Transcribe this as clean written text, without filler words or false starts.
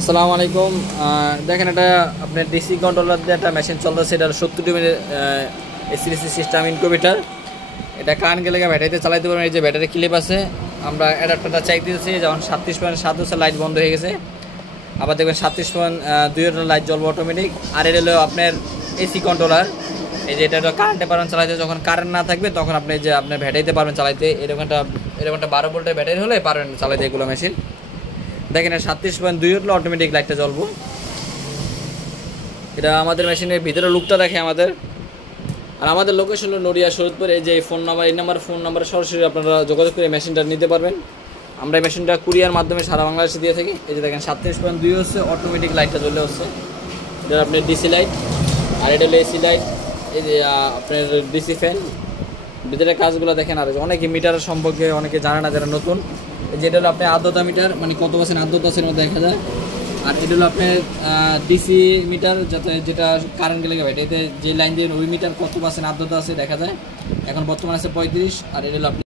আসসালামু আলাইকুম। দেখেন এটা আপনার ডিসি কন্ট্রোলার দিয়ে একটা মেশিন চলতেছে। এটা 70 মিনিট এসিডিসি সিস্টেম ইনকিউবেটর। এটা কারেন্ট গেলে ব্যাটারিতে চালাইতে পারবেন। এই যে ব্যাটারি ক্লিপ আছে, আমরা অ্যাডাপ্টারটা চেক দিয়েছি, যখন 37.7 হচ্ছে লাইট বন্ধ হয়ে গেছে। আবার দেখবেন 37.2 লাইট জ্বলবে অটোমেটিক। আর এটা হলো আপনার এসি কন্ট্রোলার। এই যে এটা কারেন্টে পারবেন চালাইতে, যখন কারেন্ট না থাকবে তখন আপনি যে আপনার ব্যাটারিতে পারবেন চালাইতে। এরকম একটা 12 ভোল্টের ব্যাটারি হলে পারবেন চালাইতে এগুলো মেশিন। দেখেন 37.2 হলে অটোমেটিক লাইটটা জ্বলবো। এটা আমাদের মেশিনের ভিতরে লুকটা দেখে আমাদের। আর আমাদের লোকেশন হলো নড়িয়া শরীদপুর। এই যে ফোন নাম্বার সরাসরি আপনারা যোগাযোগ করে মেশিনটা নিতে পারবেন। আমরা এই মেশিনটা কুরিয়ার মাধ্যমে সারা বাংলাদেশে দিয়ে থাকি। এই যে দেখেন 37.2 হচ্ছে অটোমেটিক লাইটটা জ্বলে হচ্ছে। এটা আপনার ডিসি লাইট, আর এটা হলো এসি লাইট। এই যে আপনার ডিসি ফ্যান। ভিতরে কাজগুলো দেখেন। আর অনেকে মিটারের সম্পর্কে অনেকে জানে না যারা নতুন। যেটা হলো আপনার আর্দ্রতা মিটার, মানে কত পার্সেন্ট আর্দ্রতা আছে মধ্যে দেখা যায়। আর এটা হলো আপনার ডিসি মিটার, যেটা কারেন্ট গেলে ব্যাটারিতে যে লাইন দিয়ে ওই মিটার কত পার্সেন্ট আর্দ্রতা আছে দেখা যায়। এখন বর্তমানে আছে 35। আর এটা হলো